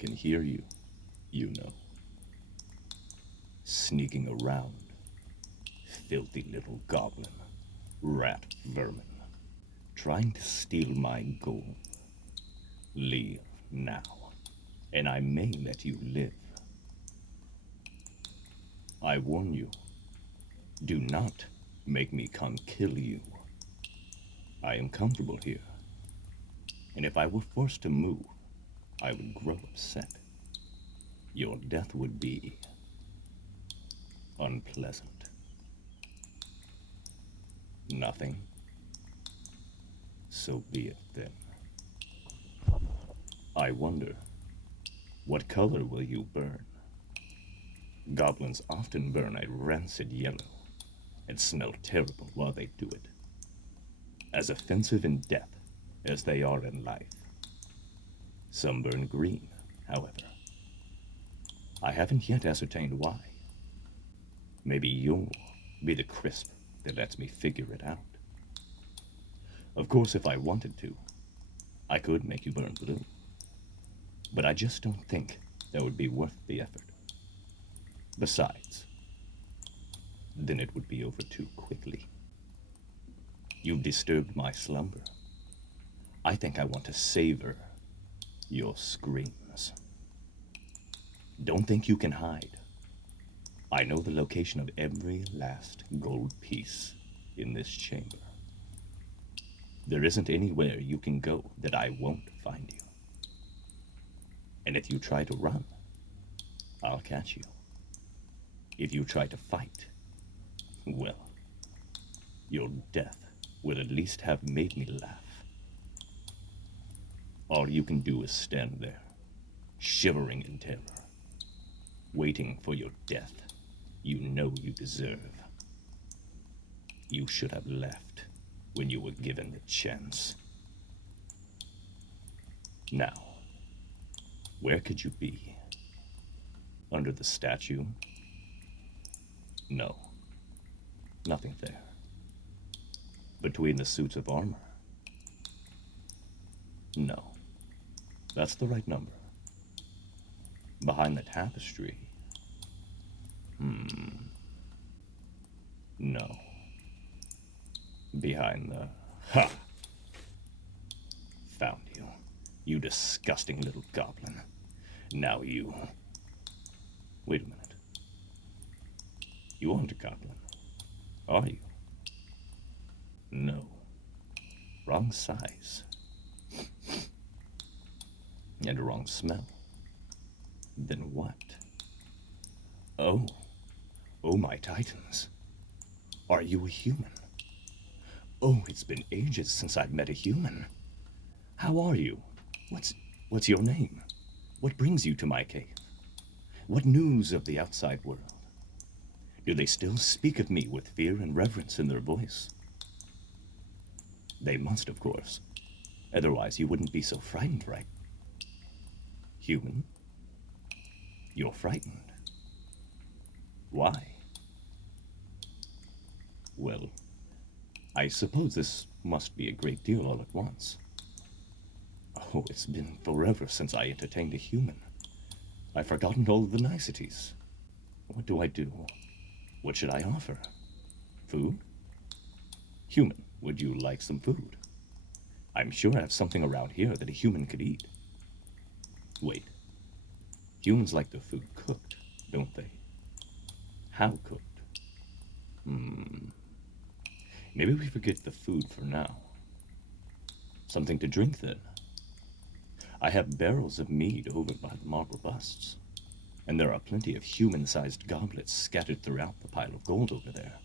can hear you, you know, sneaking around, filthy little goblin, rat vermin, trying to steal my gold. Leave now, and I may let you live. I warn you, do not make me come kill you. I am comfortable here, and if I were forced to move, I would grow upset. Your death would be unpleasant. Nothing? So be it then. I wonder, what color will you burn? Goblins often burn a rancid yellow and smell terrible while they do it. As offensive in death as they are in life. Some burn green, however. I haven't yet ascertained why. Maybe you'll be the crisp that lets me figure it out. Of course, if I wanted to, I could make you burn blue. But I just don't think that would be worth the effort. Besides, then it would be over too quickly. You've disturbed my slumber. I think I want to savor your screams. Don't think you can hide. I know the location of every last gold piece in this chamber. There isn't anywhere you can go that I won't find you. And if you try to run, I'll catch you. If you try to fight, well, your death will at least have made me laugh. All you can do is stand there, shivering in terror, waiting for your death you know you deserve. You should have left when you were given the chance. Now, where could you be? Under the statue? No, nothing there. Between the suits of armor? No, that's the right number. Behind the tapestry? No. Behind the... Ha! Found you. You disgusting little goblin. Now you... Wait a minute. You aren't a goblin, are you? No. Wrong size. And a wrong smell. Then what? Oh. Oh, my titans. Are you a human? Oh, it's been ages since I've met a human. How are you? What's your name? What brings you to my cave? What news of the outside world? Do they still speak of me with fear and reverence in their voice? They must, of course. Otherwise, you wouldn't be so frightened, right? Human? You're frightened. Why? Well, I suppose this must be a great deal all at once. Oh, it's been forever since I entertained a human. I've forgotten all of the niceties. What do I do? What should I offer? Food? Human, would you like some food? I'm sure I have something around here that a human could eat. Wait. Humans like their food cooked, don't they? How cooked? Maybe we forget the food for now. Something to drink, then. I have barrels of mead over by the marble busts, and there are plenty of human-sized goblets scattered throughout the pile of gold over there.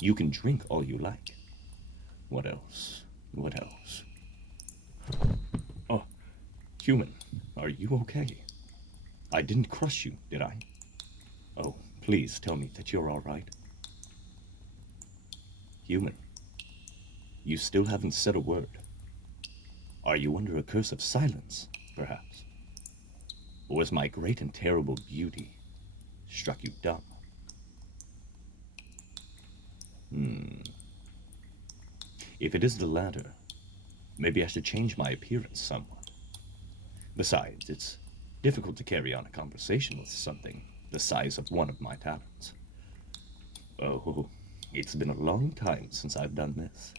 You can drink all you like. What else? What else? Oh, human, are you okay? I didn't crush you, did I? Oh, please tell me that you're all right. Human, you still haven't said a word. Are you under a curse of silence, perhaps? Or has my great and terrible beauty struck you dumb? If it is the latter, maybe I should change my appearance somewhat. Besides, it's Difficult to carry on a conversation with something the size of one of my talents. Oh, it's been a long time since I've done this.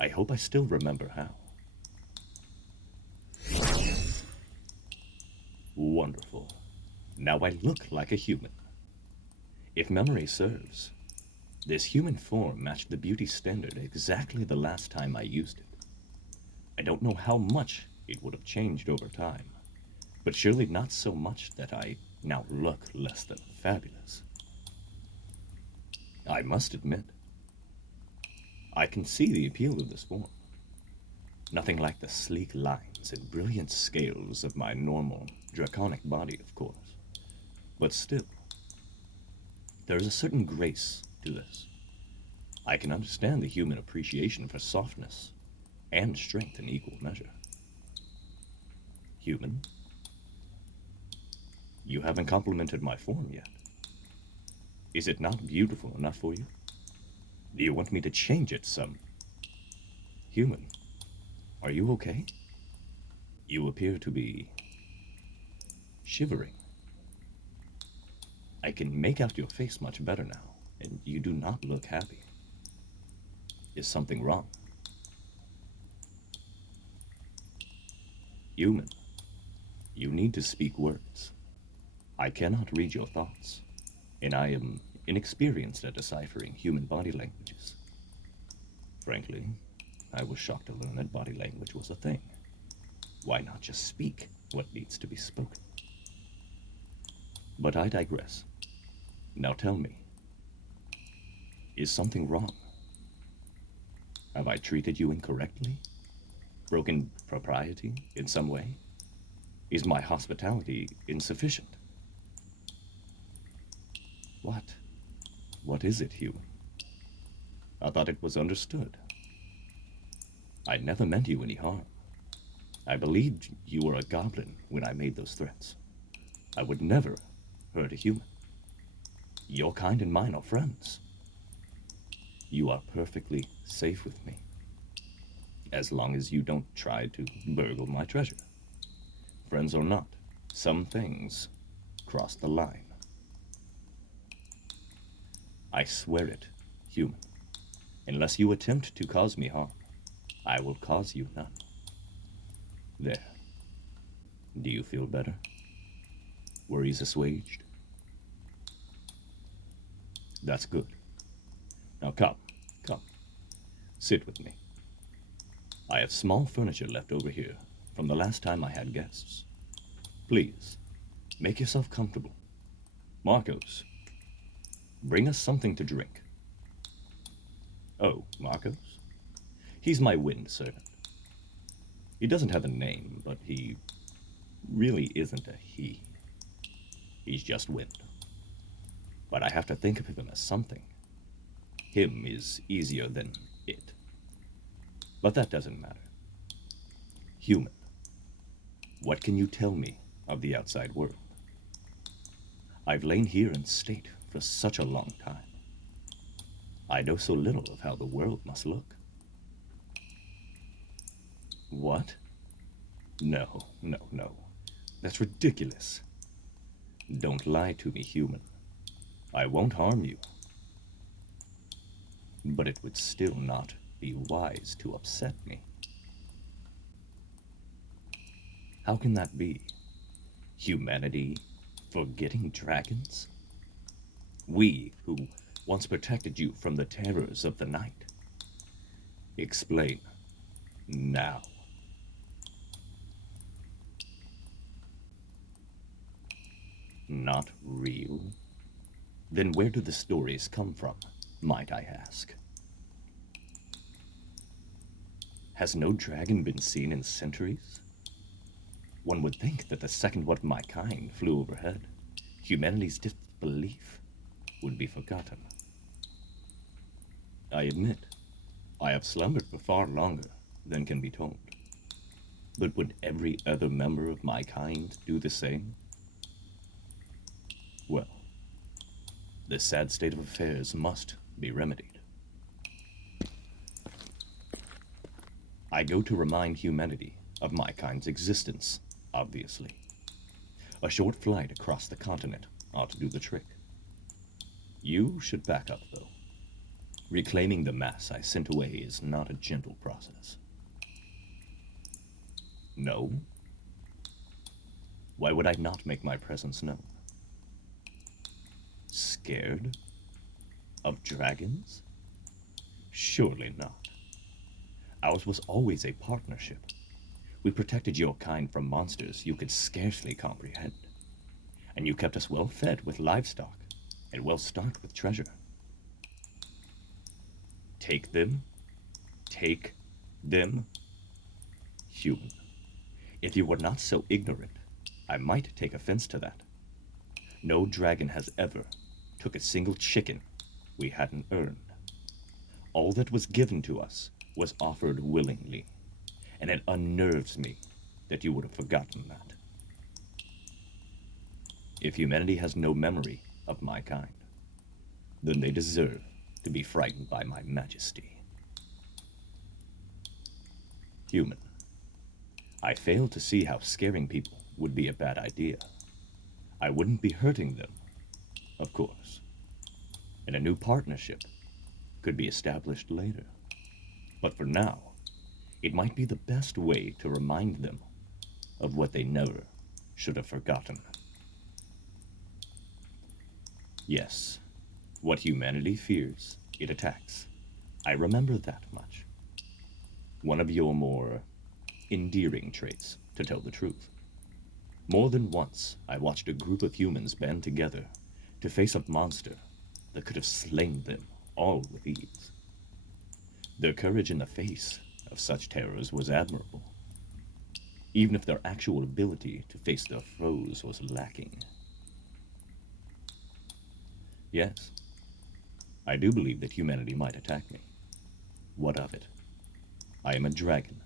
I hope I still remember how. Wonderful. Now I look like a human. If memory serves, this human form matched the beauty standard exactly the last time I used it. I don't know how much it would have changed over time, but surely not so much that I now look less than fabulous. I must admit, I can see the appeal of this form. Nothing like the sleek lines and brilliant scales of my normal, draconic body, of course. But still, there is a certain grace to this. I can understand the human appreciation for softness and strength in equal measure. Human, you haven't complimented my form yet. Is it not beautiful enough for you? Do you want me to change it some? Human, are you okay? You appear to be shivering. I can make out your face much better now, and you do not look happy. Is something wrong? Human, you need to speak words. I cannot read your thoughts, and I am inexperienced at deciphering human body languages. Frankly, I was shocked to learn that body language was a thing. Why not just speak what needs to be spoken? But I digress. Now tell me, is something wrong? Have I treated you incorrectly? Broken propriety in some way? Is my hospitality insufficient? What? What is it, human? I thought it was understood. I never meant you any harm. I believed you were a goblin when I made those threats. I would never hurt a human. Your kind and mine are friends. You are perfectly safe with me, as long as you don't try to burgle my treasure. Friends or not, some things cross the line. I swear it, human. Unless you attempt to cause me harm, I will cause you none. There. Do you feel better? Worries assuaged? That's good. Now come. Sit with me. I have small furniture left over here from the last time I had guests. Please, make yourself comfortable. Marcos, bring us something to drink. Oh, Marcos? He's my wind servant. He doesn't have a name, but he really isn't a he. He's just wind. But I have to think of him as something. Him is easier than it. But that doesn't matter. Human, what can you tell me of the outside world? I've lain here in state for such a long time. I know so little of how the world must look. What? No. That's ridiculous. Don't lie to me, human. I won't harm you. But it would still not be wise to upset me. How can that be? Humanity forgetting dragons? We who once protected you from the terrors of the night. Explain now. Not real? Then where do the stories come from, might I ask? Has no dragon been seen in centuries? One would think that the second one of my kind flew overhead, humanity's disbelief would be forgotten. I admit, I have slumbered for far longer than can be told. But would every other member of my kind do the same? Well, this sad state of affairs must be remedied. I go to remind humanity of my kind's existence, obviously. A short flight across the continent ought to do the trick. You should back up, though. Reclaiming the mass I sent away is not a gentle process. No? Why would I not make my presence known? Scared? Of dragons? Surely not. Ours was always a partnership. We protected your kind from monsters you could scarcely comprehend. And you kept us well fed with livestock and well stocked with treasure. Take them? Take them? Human. If you were not so ignorant, I might take offense to that. No dragon has ever took a single chicken we hadn't earned. All that was given to us was offered willingly, and it unnerves me that you would have forgotten that. If humanity has no memory of my kind, then they deserve to be frightened by my majesty. Human. I fail to see how scaring people would be a bad idea. I wouldn't be hurting them, of course. And a new partnership could be established later. But for now, it might be the best way to remind them of what they never should have forgotten. Yes, what humanity fears, it attacks. I remember that much. One of your more endearing traits, to tell the truth. More than once, I watched a group of humans band together to face a monster that could have slain them all with ease. Their courage in the face of such terrors was admirable, even if their actual ability to face their foes was lacking. Yes, I do believe that humanity might attack me. What of it? I am a dragon.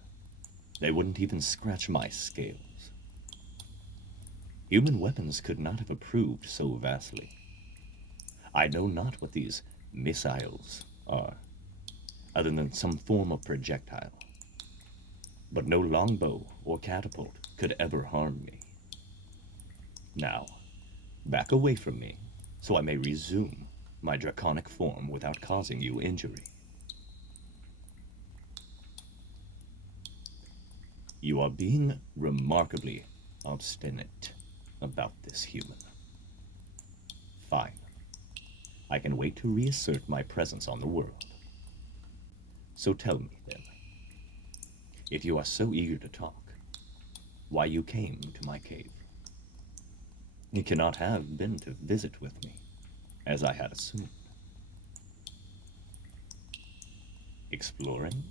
They wouldn't even scratch my scales. Human weapons could not have improved so vastly. I know not what these missiles are, other than some form of projectile. But no longbow or catapult could ever harm me. Now, back away from me, so I may resume my draconic form without causing you injury. You are being remarkably obstinate about this, human. Fine. I can wait to reassert my presence on the world. So tell me, then, if you are so eager to talk, why you came to my cave. You cannot have been to visit with me, as I had assumed. Exploring?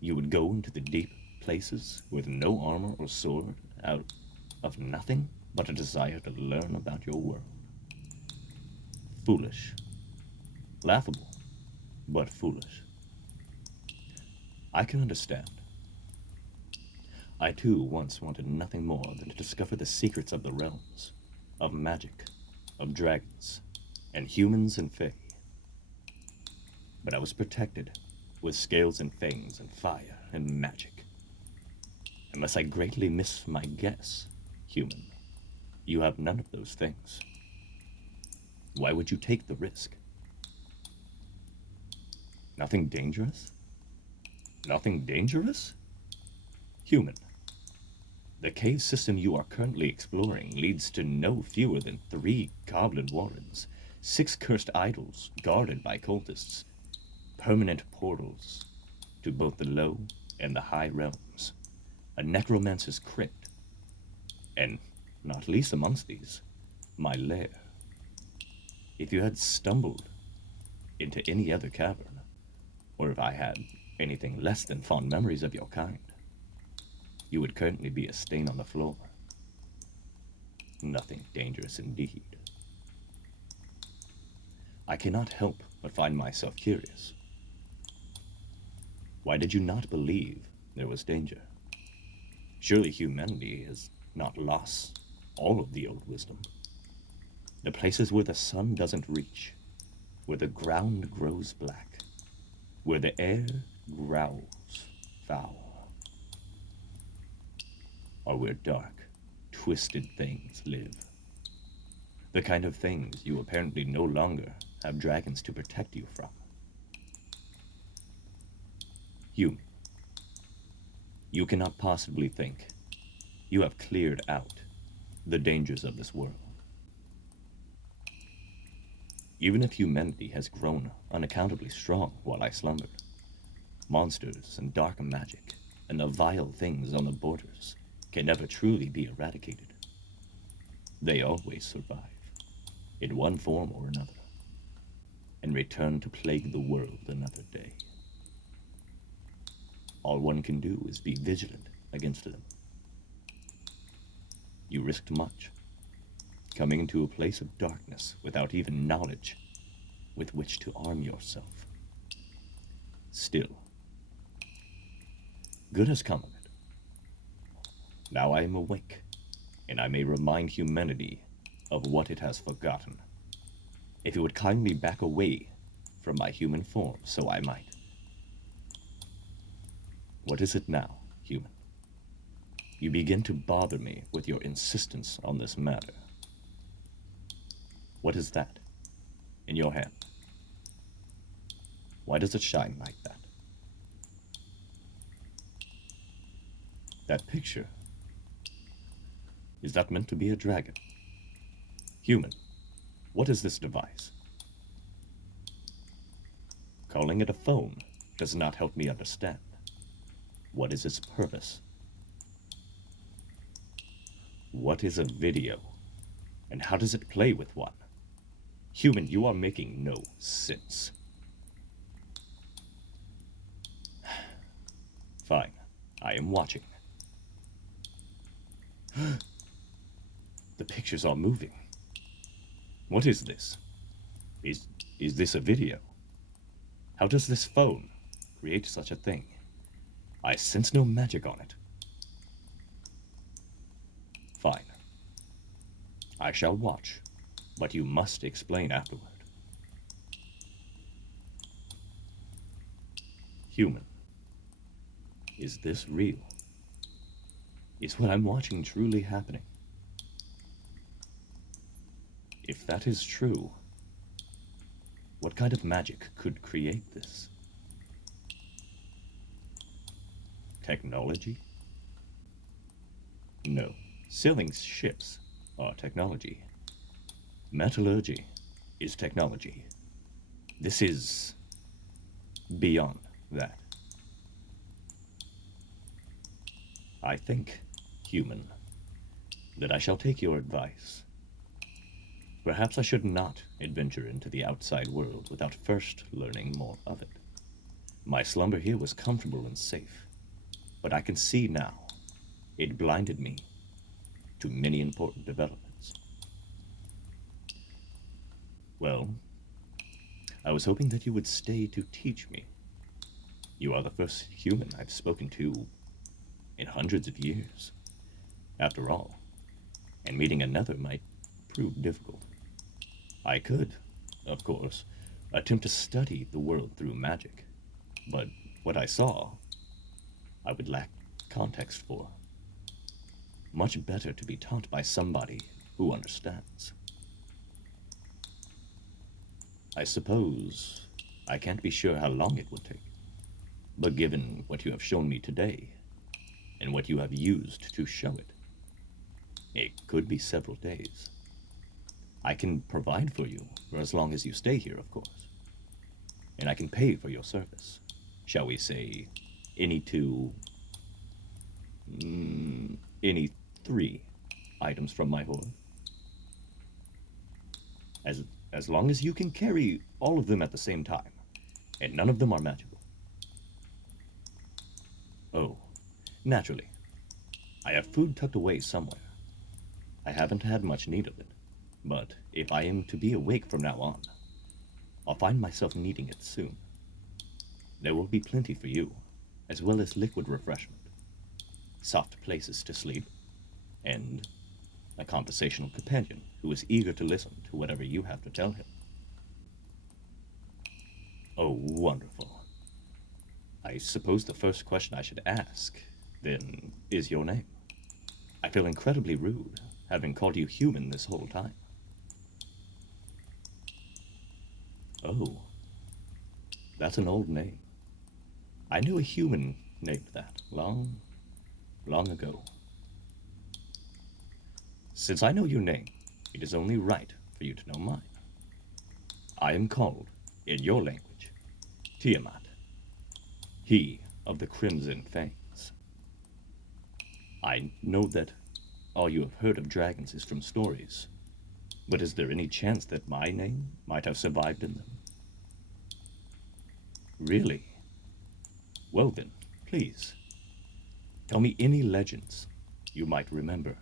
You would go into the deep places with no armor or sword, out of nothing but a desire to learn about your world. Foolish. Laughable, but foolish. I can understand. I too once wanted nothing more than to discover the secrets of the realms, of magic, of dragons, and humans and fae. But I was protected with scales and fangs and fire and magic. Unless I greatly miss my guess, human, you have none of those things. Why would you take the risk? Nothing dangerous? Nothing dangerous? Human, the cave system you are currently exploring leads to no fewer than 3 goblin warrens, 6 cursed idols guarded by cultists, permanent portals to both the low and the high realms, a necromancer's crypt, and, not least amongst these, my lair. If you had stumbled into any other cavern, or if I had anything less than fond memories of your kind, you would currently be a stain on the floor. Nothing dangerous indeed. I cannot help but find myself curious. Why did you not believe there was danger? Surely humanity has not lost all of the old wisdom. The places where the sun doesn't reach, where the ground grows black, where the air growls foul, or where dark twisted things live. The kind of things you apparently no longer have dragons to protect you from. Human, you cannot possibly think you have cleared out the dangers of this world. Even if humanity has grown unaccountably strong while I slumbered, monsters and dark magic and the vile things on the borders can never truly be eradicated. They always survive, in one form or another, and return to plague the world another day. All one can do is be vigilant against them. You risked much, coming into a place of darkness without even knowledge with which to arm yourself. Still, good has come of it. Now I am awake, and I may remind humanity of what it has forgotten. If it would kindly back away from my human form, so I might. What is it now, human? You begin to bother me with your insistence on this matter. What is that in your hand? Why does it shine like that? That picture, is that meant to be a dragon? Human, what is this device? Calling it a phone does not help me understand. What is its purpose? What is a video? And how does it play with one? Human, you are making no sense. Fine, I am watching. The pictures are moving. What is this? Is this a video? How does this phone create such a thing? I sense no magic on it. Fine. I shall watch, but you must explain afterward. Human, is this real? Is what I'm watching truly happening? If that is true, what kind of magic could create this? Technology? No. Sailing ships are technology. Metallurgy is technology. This is beyond that. I think, human, that I shall take your advice. Perhaps I should not adventure into the outside world without first learning more of it. My slumber here was comfortable and safe, but I can see now it blinded me to many important developments. Well, I was hoping that you would stay to teach me. You are the first human I've spoken to in hundreds of years, after all, and meeting another might prove difficult. I could, of course, attempt to study the world through magic, but what I saw, I would lack context for. Much better to be taught by somebody who understands. I suppose I can't be sure how long it would take, but given what you have shown me today, and what you have used to show it, it could be several days. I can provide for you for as long as you stay here, of course, and I can pay for your service. Shall we say, any any 3 items from my hoard? As long as you can carry all of them at the same time, and none of them are magical. Oh, naturally. I have food tucked away somewhere. I haven't had much need of it, but if I am to be awake from now on, I'll find myself needing it soon. There will be plenty for you, as well as liquid refreshment, soft places to sleep, and a conversational companion who is eager to listen to whatever you have to tell him. Oh, wonderful. I suppose the first question I should ask, then, is your name. I feel incredibly rude, having called you human this whole time. Oh, that's an old name. I knew a human named that long, long ago. Since I know your name, it is only right for you to know mine. I am called, in your language, Tiamat, he of the crimson fangs. I know that all you have heard of dragons is from stories, but is there any chance that my name might have survived in them? Really? Well then, please, tell me any legends you might remember.